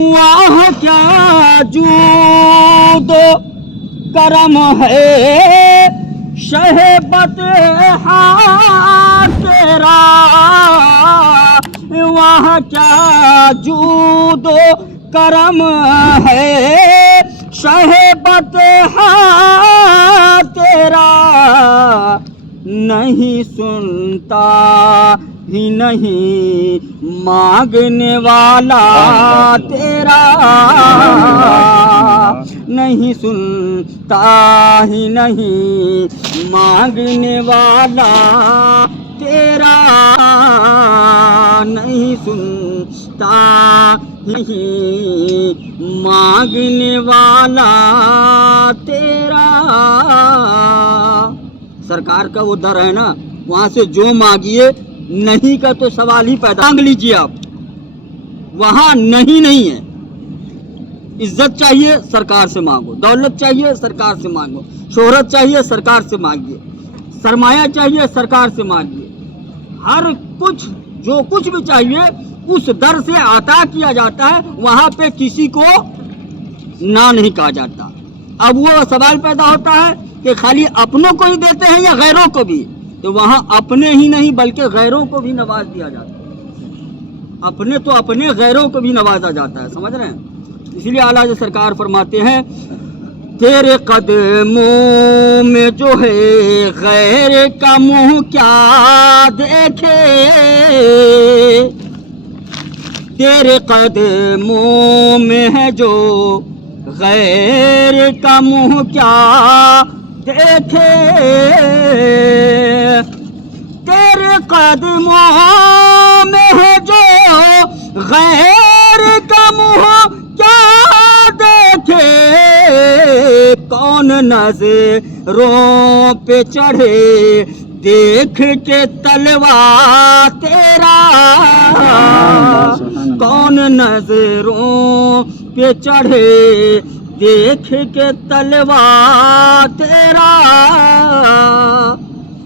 واہ کیا جود کرم ہے شہبت تیرا، واہ کیا جود کرم ہے شہبت تیرا، نہیں سنتا ہی نہیں مانگنے والا تیرا، نہیں سنتا ہی نہیں مانگنے والا تیرا، نہیں سنتا نہیں مانگنے والا تیرا۔ سرکار کا وہ در ہے نا، وہاں سے جو مانگیے، نہیں کا تو سوال ہی پیدا مانگ لیجیے آپ، وہاں نہیں ہے۔ عزت چاہیے سرکار سے مانگو، دولت چاہیے سرکار سے مانگو، شہرت چاہیے سرکار سے مانگیے، سرمایہ چاہیے سرکار سے مانگیے، ہر کچھ جو کچھ بھی چاہیے اس در سے عطا کیا جاتا ہے، وہاں پہ کسی کو نہ نہیں کہا جاتا۔ اب وہ سوال پیدا ہوتا ہے کہ خالی اپنوں کو ہی دیتے ہیں یا غیروں کو بھی؟ تو وہاں اپنے ہی نہیں بلکہ غیروں کو بھی نواز دیا جاتا ہے، اپنے تو اپنے، غیروں کو بھی نوازا جاتا ہے، سمجھ رہے ہیں؟ اسی لیے اعلیٰ سرکار فرماتے ہیں تیرے قدموں میں جو ہے غیر کا منہ کیا دیکھے، تیرے قدموں میں ہے جو غیر کا منہ کیا دیکھے، تیرے قدموں میں ہے جو غیر کا منہ کیا دیکھے، کون نظروں پہ چڑھے دیکھ کے تلوا تیرا، کون نظروں پہ چڑھے دیکھ کے تلوا تیرا۔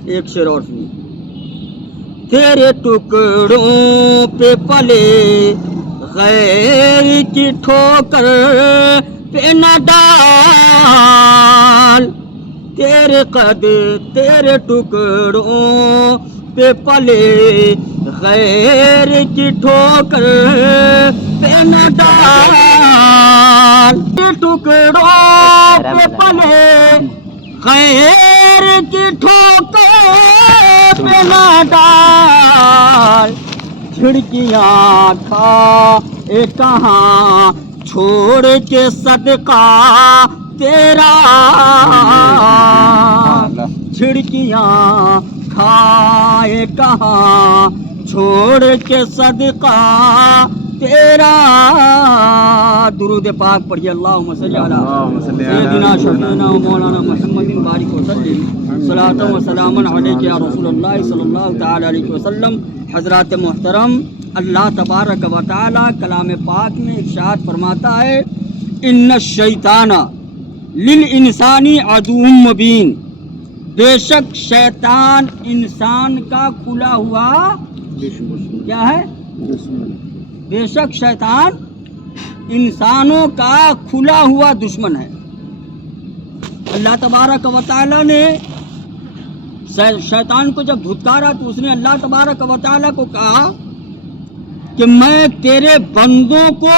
ایک شعر اور سنیے، تیرے ٹکڑوں پہ پلے غیر کی ٹھوکر پہ نہ ڈال، تیرے ٹکڑوں پہ پلے غیر کی ٹھوکر پہ نہ ڈال، ٹکڑوں پہ پلے غیر کی ٹھوکر پہ نہ ڈال، کھڑکیاں کھائے کہاں چھوڑ کے صدقہ تیرا، کھڑکیاں کھائے کہاں چھوڑ کے صدقہ تیرا۔ درود پاک پڑھیے، اللہم صلی علی سیدنا شفیعنا و مولانا محمد بارک وسلم، صلاۃ و سلام علیک یا رسول اللہ صلی اللہ تعالی علیہ وسلم۔ حضرات محترم، اللہ تبارک و تعالی کلام پاک میں ارشاد فرماتا ہے ان الشیطان للانسان عدو مبین، بے شک شیطان انسان کا کھلا ہوا کیا ہے؟ بے شک شیطان انسانوں کا کھلا ہوا دشمن ہے۔ اللہ تبارک و تعالی نے شیطان کو جب دھتکارا تو اس نے اللہ تبارک و تعالی کو کہا کہ میں تیرے بندوں کو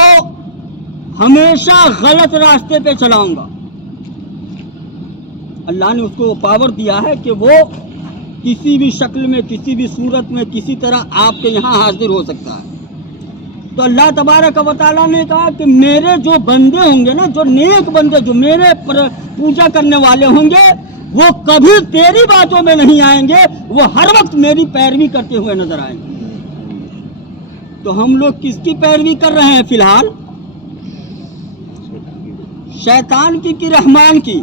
ہمیشہ غلط راستے پہ چلاؤں گا۔ اللہ نے اس کو پاور دیا ہے کہ وہ کسی بھی شکل میں، کسی بھی صورت میں، کسی طرح آپ کے یہاں حاضر ہو سکتا ہے۔ تو اللہ تبارک و تعالیٰ نے کہا کہ میرے جو بندے ہوں گے نا، جو نیک بندے، جو میرے پوجا کرنے والے ہوں گے، وہ کبھی تیری باتوں میں نہیں آئیں گے، وہ ہر وقت میری پیروی کرتے ہوئے نظر آئیں گے۔ تو ہم لوگ کس کی پیروی کر رہے ہیں فی الحال؟ شیطان کی کہ رحمان کی؟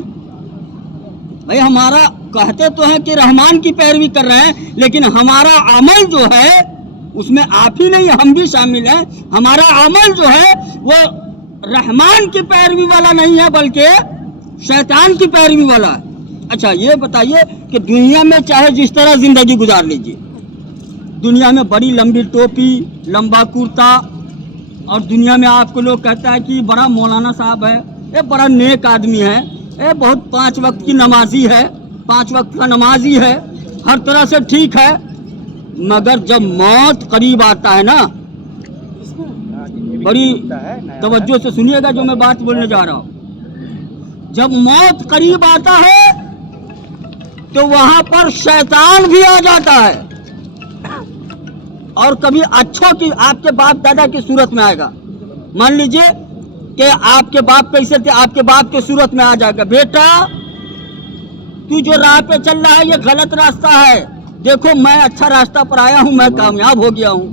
بھائی ہمارا کہتے تو ہیں کہ رحمان کی پیروی کر رہے ہیں، لیکن ہمارا عمل جو ہے اس میں آپ ہی نہیں، ہم بھی شامل ہیں۔ ہمارا عمل جو ہے وہ رحمان کی پیروی والا نہیں ہے بلکہ شیطان کی پیروی والا ہے۔ اچھا یہ بتائیے کہ دنیا میں چاہے جس طرح زندگی گزار لیجیے، دنیا میں بڑی لمبی ٹوپی، لمبا کرتا، और दुनिया में आपको लोग कहता है कि बड़ा मौलाना साहब है, ये बड़ा नेक आदमी है, ये बहुत 5 वक्त की नमाजी है, 5 वक्त का नमाजी है, हर तरह से ठीक है। मगर जब मौत करीब आता है ना, बड़ी तवज्जो से सुनिएगा जो मैं बात बोलने जा रहा हूँ। जब मौत करीब आता है तो वहां पर शैतान भी आ जाता है, और कभी अच्छों की आपके बाप दादा की सूरत में आएगा। मान लीजिए कि आपके बाप कैसे थे, आपके बाप के सूरत में आ जाएगा, बेटा तू जो राह पे चल रहा है ये गलत रास्ता है, देखो मैं अच्छा रास्ता पर आया हूं, मैं कामयाब हो गया हूं।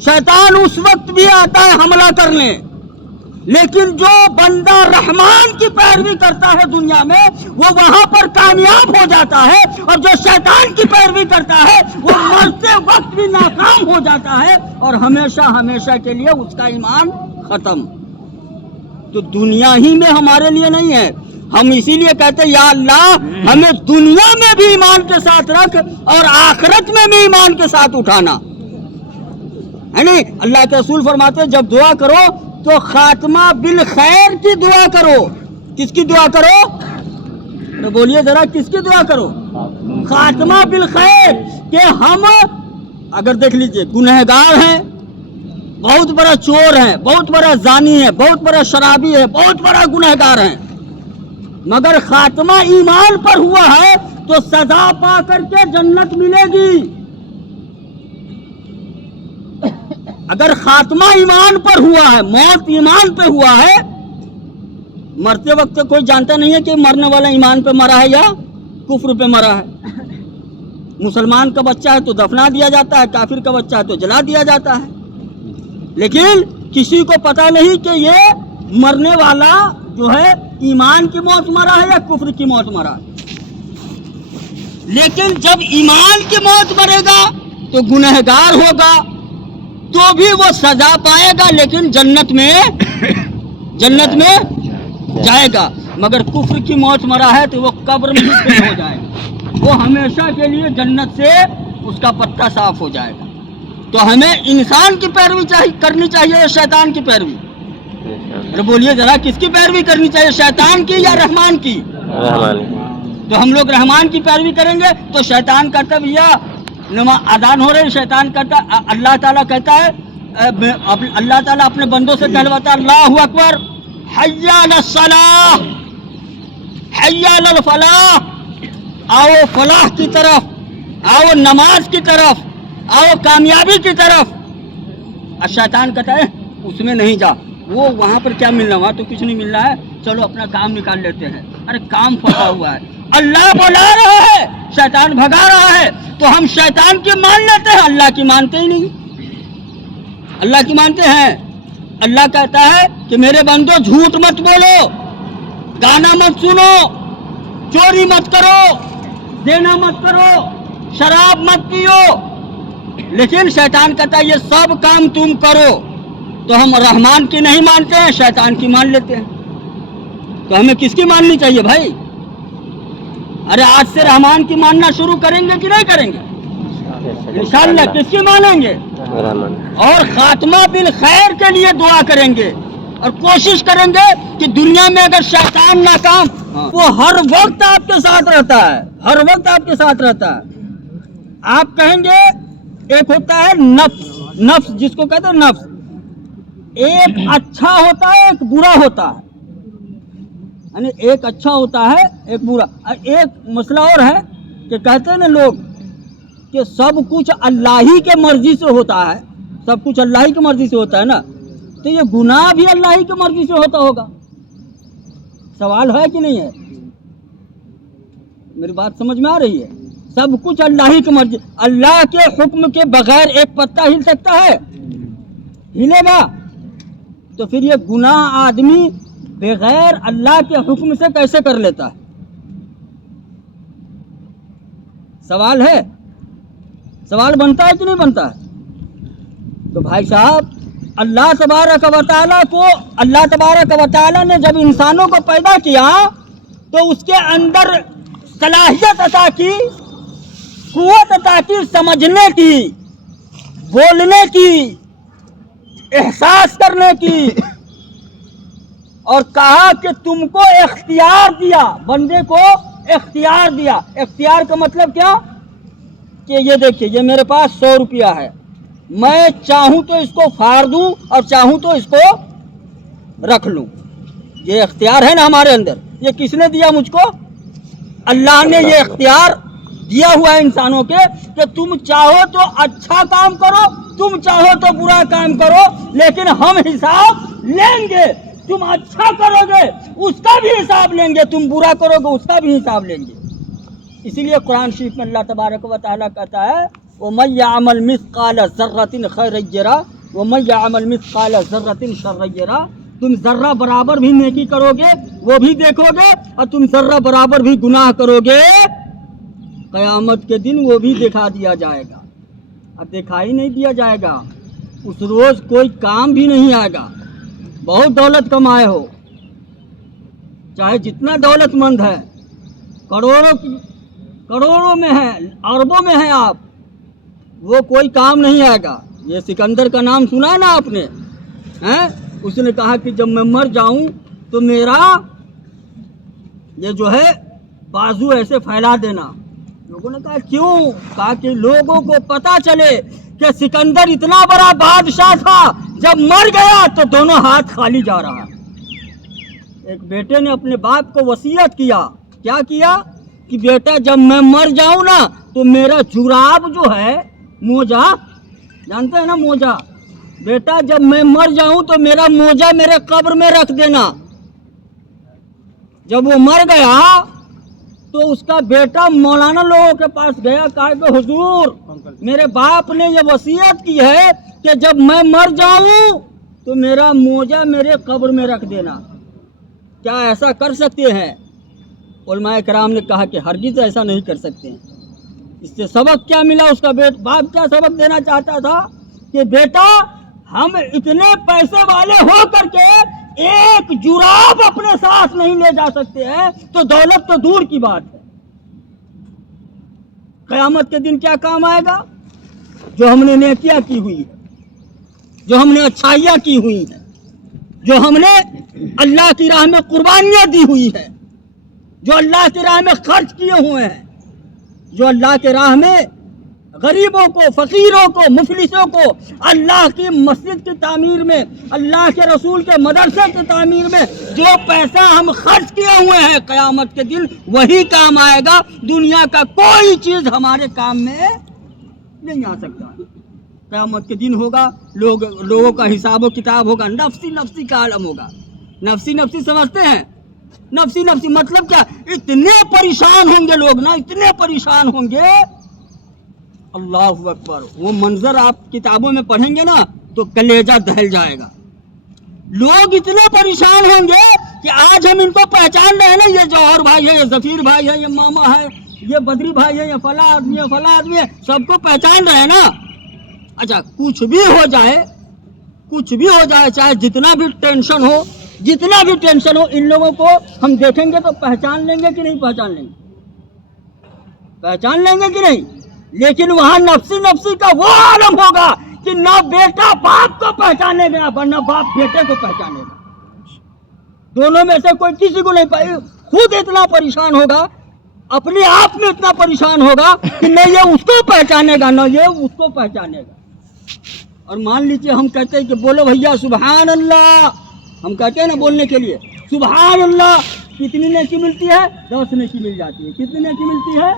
शैतान उस वक्त भी आता है हमला करने, लेकिन जो बंदा रहमान की पैरवी करता है दुनिया में, वो वहां पर कामयाब हो जाता है, और जो शैतान की पैरवी करता है वो मरते वक्त भी नाकाम हो जाता है, और हमेशा हमेशा के लिए उसका ईमान खत्म। तो दुनिया ही में हमारे लिए नहीं है, हम इसीलिए कहते हैं या अल्लाह हमें दुनिया में भी ईमान के साथ रख और आखिरत में भी ईमान के साथ उठाना, है नहीं। अल्लाह के रसूल फरमाते हैं जब दुआ करो तो खात्मा बिल खैर की दुआ करो। किसकी दुआ करो? तो बोलिए जरा, किसकी दुआ करो? खात्मा बिल खैर, कि हम अगर देख लीजिए गुनहगार हैं, बहुत बड़ा चोर है, बहुत बड़ा जानी है, बहुत बड़ा शराबी है, बहुत बड़ा गुनहगार है, मगर खात्मा ईमान पर हुआ है तो सजा पा करके जन्नत मिलेगी। अगर खात्मा ईमान पर हुआ है, मौत ईमान पे हुआ है, मरते वक्त कोई जानता नहीं है कि मरने वाला ईमान पे मरा है या कुफ्र पे मरा है। मुसलमान का बच्चा है तो दफना दिया जाता है, काफिर का बच्चा है तो जला दिया जाता है, लेकिन किसी को पता नहीं कि ये मरने वाला जो है ईमान की मौत मरा है या कुफ्र की मौत मरा है। लेकिन जब ईमान की मौत मरेगा तो गुनहगार होगा तो भी वो सजा पाएगा, लेकिन जन्नत में जाएगा। मगर कुफ्र की मौत मरा है तो वो कब्र में ही हो जाएगा, वो हमेशा के लिए जन्नत से उसका पत्ता साफ हो जाएगा। तो हमें इंसान की पैरवी करनी चाहिए या शैतान की पैरवी? अरे बोलिए जरा, किसकी पैरवी करनी चाहिए, शैतान की या रहमान की? तो हम लोग रहमान की पैरवी करेंगे तो शैतान कहता है भैया अजान हो रहे, शैतान कहता, अल्लाह ताला कहता है, अल्लाह ताला अपने बंदों से कहलवाता है अल्लाहु अकबर, हय्या अलस सलाह, हय्या अलल फलाह, आओ फलाह की तरफ, आओ नमाज की तरफ, आओ कामयाबी की तरफ। और शैतान कहता है उसमें नहीं जा, वो वहां पर क्या मिलना, वहां तो कुछ नहीं मिल रहा है, चलो अपना काम निकाल लेते हैं। अरे काम फंसा हुआ है, अल्लाह बुला रहा है, शैतान भगा रहा है, तो हम शैतान की मान लेते हैं, अल्लाह की मानते ही नहीं। अल्लाह की मानते हैं। अल्लाह कहता है कि मेरे बंदो झूठ मत बोलो, गाना मत सुनो, चोरी मत करो, देना मत करो, शराब मत पियो, लेकिन शैतान कहता है ये सब काम तुम करो। तो हम रहमान की नहीं मानते हैं, शैतान की मान लेते हैं। तो हमें किसकी माननी चाहिए भाई? अरे आज से रहमान की मानना शुरू करेंगे कि नहीं करेंगे? इंशाअल्लाह किसकी मानेंगे? और खात्मा बिल खैर के लिए दुआ करेंगे और कोशिश करेंगे कि दुनिया में अगर शैतान नाकाम, वो हर वक्त आपके साथ रहता है, हर वक्त आपके साथ रहता है। आप कहेंगे एक होता है नफ्स, नफ्स जिसको कहते हैं नफ्स, एक अच्छा होता है एक बुरा होता है, यानी एक अच्छा होता है एक बुरा। एक मसला और है कि कहते हैं ना लोग कि सब कुछ अल्लाह ही के मर्जी से होता है, सब कुछ अल्लाह ही की मर्जी से होता है ना, तो ये गुनाह भी अल्लाह ही की मर्जी से होता होगा। सवाल है कि नहीं है? मेरी बात समझ में आ रही है? सब कुछ अल्लाह ही की मर्जी, अल्लाह के हुक्म के बगैर एक पत्ता हिल सकता है? हिलेगा? तो फिर ये गुनाह आदमी बगैर अल्लाह के हुक्म से कैसे कर लेता है? सवाल है, सवाल बनता है कि नहीं बनता है? तो भाई साहब अल्लाह तबारक व तआला को, अल्लाह तबारक व तआला ने जब इंसानों को पैदा किया तो उसके अंदर सलाहियत अता की, कुव्वत अता की, समझने की, बोलने की, एहसास करने की, और कहा कि तुमको इख्तियार दिया, बंदे को इख्तियार दिया। इख्तियार का मतलब क्या कि ये देखिए, ये मेरे पास 100 रुपया है, मैं चाहूं तो इसको फाड़ दूं और चाहूं तो इसको रख लूं। ये इख्तियार है ना हमारे अंदर। ये किसने दिया मुझको? अल्लाह ने ये इख्तियार दिया हुआ है इंसानों के कि तुम चाहो तो अच्छा काम करो, तुम चाहो तो बुरा काम करो, लेकिन हम हिसाब लेंगे। तुम अच्छा करोगे उसका भी हिसाब लेंगे, तुम बुरा करोगे उसका भी हिसाब लेंगे। इसीलिए कुरान शरीफ में अल्लाह तबारक व तआला कहता है वमन यअमल मिस्काल ज़र्रतिन खैरन यरा वमन यअमल मिस्काल ज़र्रतिन शर्रन यरा। तुम जर्रा बराबर भी नेकी करोगे वो भी देखोगे, और तुम जर्रा बराबर भी गुनाह करोगे क़यामत के दिन वो भी दिखा दिया जाएगा। अब दिखाई नहीं दिया जाएगा, उस रोज़ कोई काम भी नहीं आएगा। बहुत दौलत कमाए हो, चाहे जितना दौलतमंद है, करोड़ों में है, अरबों में है आप, वो कोई काम नहीं आएगा। ये सिकंदर का नाम सुना है ना आपने? हैं? उसने कहा कि जब मैं मर जाऊं तो मेरा ये जो है बाजू ऐसे फैला देना। लोगों ने कहा क्यों? कहा कि लोगों को पता चले कि सिकंदर इतना बड़ा बादशाह था, जब मर गया तो दोनों हाथ खाली जा रहा। एक बेटे ने अपने बाप को वसीयत किया, क्या किया कि बेटा जब मैं मर जाऊं ना तो मेरा जुराब जो है, मोजा, जानते हैं ना मोजा, बेटा जब मैं मर जाऊं तो मेरा मोजा मेरे कब्र में रख देना। जब वो मर गया तो उसका बेटा मौलाना लोगों के पास गया, कहा कि हुजूर मेरे बाप ने ये वसीयत की है कि जब मैं मर जाऊं तो मेरा मोजा मेरे कब्र में रख देना, क्या ऐसा कर सकते हैं? उलमाए कराम ने कहा कि हरगिज ऐसा नहीं कर सकते हैं। इससे सबक क्या मिला? उसका बाप क्या सबक देना चाहता था कि बेटा हम इतने पैसे वाले हो करके एक जुराब अपने साथ नहीं ले जा सकते हैं, तो दौलत तो दूर की बात है। क़यामत के दिन क्या काम आएगा? जो हमने नेकियां की हुई है, जो हमने अच्छाइयां की हुई है, जो हमने अल्लाह की राह में कुर्बानियां दी हुई है, जो अल्लाह की राह में खर्च किए हुए हैं, जो अल्लाह के राह में गरीबों को, फ़कीरों को, मुफलिसों को अल्लाह की मस्जिद की तामीर में, अल्लाह के रसूल के मदरसे की तामीर में जो पैसा हम खर्च किए हुए हैं, क़यामत के दिन वही काम आएगा। दुनिया का कोई चीज़ हमारे काम में नहीं आ सकता। क़यामत के दिन होगा, लोगों का हिसाब व किताब होगा, नफ्सी नफ्सी का आलम होगा। नफ्सी नफ्सी समझते हैं? नफ्सी नफ्सी मतलब क्या? इतने परेशान होंगे लोग ना, इतने परेशान होंगे, अल्लाहु अकबर। वो मंजर आप किताबों में पढ़ेंगे ना तो कलेजा दहल जाएगा। लोग इतने परेशान होंगे कि आज हम इनको पहचान रहे हैं ना, ये जौहर भाई है, ये जफीर भाई है, ये मामा है, ये बदरी भाई है, ये फला आदमी है, फला आदमी है, सबको पहचान रहे हैं ना। अच्छा, कुछ भी हो जाए, चाहे जितना भी टेंशन हो, इन लोगों को हम देखेंगे तो पहचान लेंगे कि नहीं पहचान लेंगे? पहचान लेंगे कि नहीं? लेकिन वहां नफ्सी नफ्सी का वो आलम होगा कि ना बेटा बाप को पहचानेगा वरना बाप बेटे को पहचानेगा। दोनों में से कोई किसी को नहीं पाए। खुद इतना परेशान होगा, अपने आप में इतना परेशान होगा कि न ये उसको पहचानेगा न ये उसको पहचानेगा। और मान लीजिए हम कहते हैं कि बोलो भैया सुभान अल्लाह, हम कहते हैं ना बोलने के लिए सुभान अल्लाह, कितनी नेकी मिलती है? 10 नेकी मिल जाती है। कितनी नेकी मिलती है?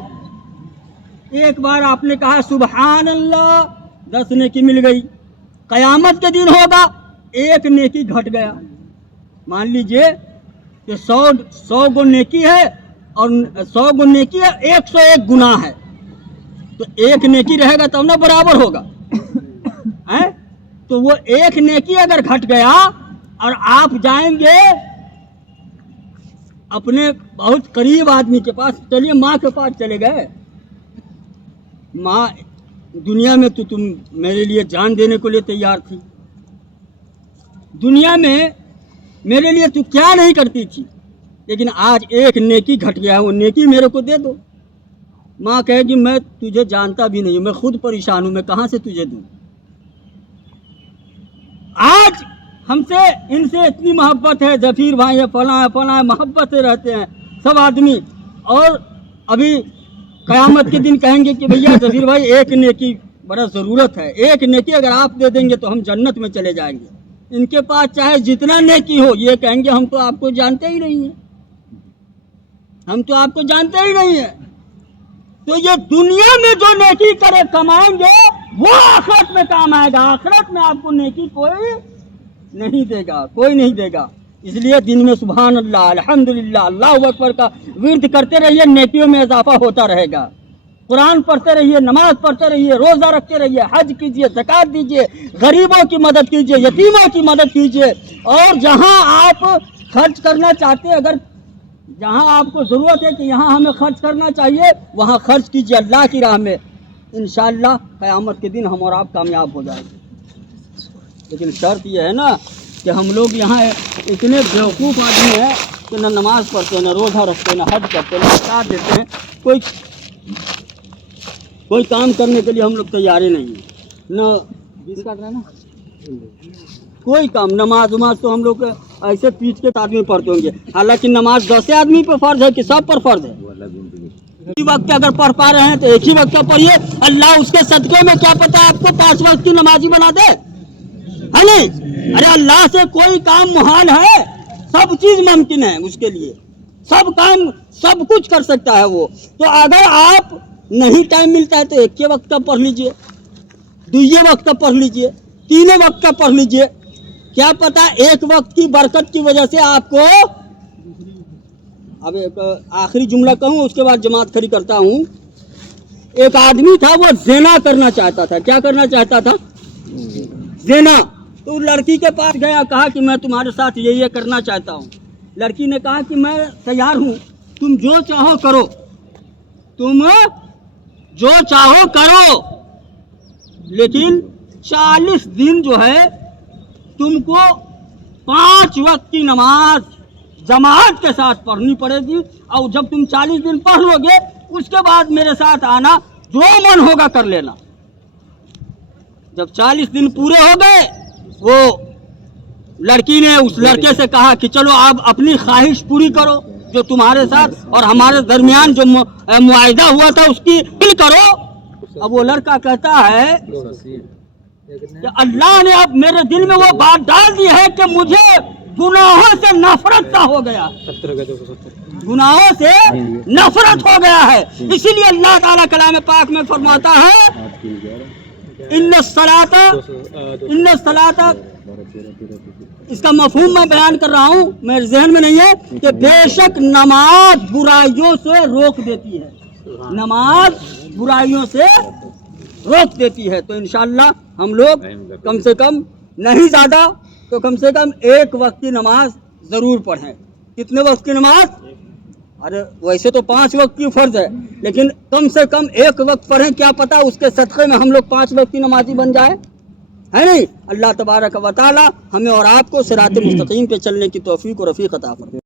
एक बार आपने कहा सुभान अल्लाह, 10 नेकी मिल गई। क़यामत के दिन होगा, एक नेकी घट गया। मान लीजिए कि 100 गो नेकी है और 100 गो नेकी है, 101 गुनाह है, तो एक नेकी रहेगा तब ना बराबर होगा है? तो वो एक नेकी अगर घट गया और आप जाएंगे अपने बहुत करीब आदमी के पास, चलिए माँ के पास चले गए, माँ दुनिया में तो तुम मेरे लिए जान देने को लिए तैयार थी, दुनिया में मेरे लिए तू क्या नहीं करती थी, लेकिन आज एक नेकी घट गया है, वो नेकी मेरे को दे दो। माँ कहेगी मैं तुझे जानता भी नहीं, मैं खुद परेशान हूँ, मैं कहाँ से तुझे दूँ? आज हमसे इनसे इतनी मोहब्बत है, जफीर भाई है, फला है, मोहब्बत से रहते हैं सब आदमी। और अभी क़यामत के दिन कहेंगे कि भैया जफीर भाई एक नेकी बड़ा ज़रूरत है, एक नेकी अगर आप दे देंगे तो हम जन्नत में चले जाएंगे। इनके पास चाहे जितना नेकी हो, ये कहेंगे हम तो आपको जानते ही नहीं हैं, हम तो आपको जानते ही नहीं हैं। तो ये दुनिया में जो नेकी करे कमाएंगे वो आखिरत में काम आएगा। आखिरत में आपको नेकी कोई नहीं देगा, कोई नहीं देगा। इसलिए दिन में सुभान अल्लाह, अल्हम्दुलिल्लाह, अल्लाह अकबर का विर्द करते रहिए, नेकियों में इजाफा होता रहेगा। कुरान पढ़ते रहिए, नमाज पढ़ते रहिए, रोज़ा रखते रहिए, हज कीजिए, ज़कात दीजिए, गरीबों की मदद कीजिए, यतीमों की मदद कीजिए। और जहां आप खर्च करना चाहते हैं, अगर जहां आपको ज़रूरत है कि यहाँ हमें खर्च करना चाहिए, वहाँ खर्च कीजिए अल्लाह की राह में। इंशाअल्लाह क़यामत के दिन हम और आप कामयाब हो जाएंगे। लेकिन शर्त यह है ना कि हम लोग यहाँ इतने बेवकूफ़ आदमी हैं कि न नमाज पढ़ते हैं, न रोज़ा रखते हैं, न हज करते हैं, न ज़कात देते हैं, कोई काम करने के लिए हम लोग तैयार ही नहीं हैं। न काट रहे हैं ना, कोई काम, नमाज उमाज तो हम लोग ऐसे पीठ के आदमी पढ़ते होंगे। हालांकि नमाज 10 आदमी पर फ़र्ज है कि सब पर फ़र्ज है। एक ही वक्त अगर पढ़ पा रहे हैं तो एक ही वक्त का पढ़िए। अल्लाह उसके सदक़े में क्या पता आपको 5 वक्त की नमाजी बना दे, है नहीं? अरे अल्लाह से कोई काम मुहाल है, सब चीज़ मुमकिन है उसके लिए, सब काम सब कुछ कर सकता है वो। तो अगर आप नहीं टाइम मिलता है तो एक के वक्त का पढ़ लीजिए, दूसरे वक्त का पढ़ लीजिए, तीनों वक्त का पढ़ लीजिए। क्या पता एक वक्त की बरकत की वजह से आपको, अब एक आखिरी जुमला कहूँ उसके बाद जमात खड़ी करता हूँ। एक आदमी था, वो ज़िना करना चाहता था। क्या करना चाहता था? ज़िना। तो लड़की के पास गया, कहा कि मैं तुम्हारे साथ ये करना चाहता हूँ। लड़की ने कहा कि मैं तैयार हूँ, तुम जो चाहो करो, तुम जो चाहो करो, लेकिन 40 दिन जो है तुमको 5 वक्त की नमाज जमात के साथ पढ़नी पड़ेगी। और जब तुम 40 दिन पढ़ लोगे उसके बाद मेरे साथ आना, जो मन होगा कर लेना। जब 40 दिन पूरे हो गए, वो लड़की ने उस लड़के से कहा कि चलो आप अपनी ख्वाहिश पूरी करो, जो तुम्हारे साथ और हमारे दरमियान जो मुआहिदा हुआ था उसकी फिल करो। अब वो लड़का कहता है कि अल्लाह ने अब मेरे दिल में वो बात डाल दी है कि मुझे गुनाहों से नफरत सा हो गया, गुनाहों से नफरत हो गया है। इसीलिए अल्लाह ताला कलाम पाक में फरमाता है, इन्ना सलाता, इसका मफहूम मैं बयान कर रहा हूँ, मेरे जहन में नहीं है, कि बेशक नमाज बुराइयों से रोक देती है, नमाज बुराइयों से रोक देती है। तो इंशाअल्लाह हम लोग कम से कम, नहीं ज़्यादा तो कम से कम 1 वक्त की नमाज ज़रूर पढ़ें। कितने वक्त की नमाज? अरे वैसे तो 5 वक्त की फ़र्ज है, लेकिन कम से कम 1 वक्त पढ़ें। क्या पता उसके सदक़े में हम लोग 5 वक्त की नमाजी बन जाए, है नहीं? अल्लाह तबारक व तआला हमें और आपको सिरात मुस्तकीम पे चलने की तौफीक और रफ़ीक अता फरमाए।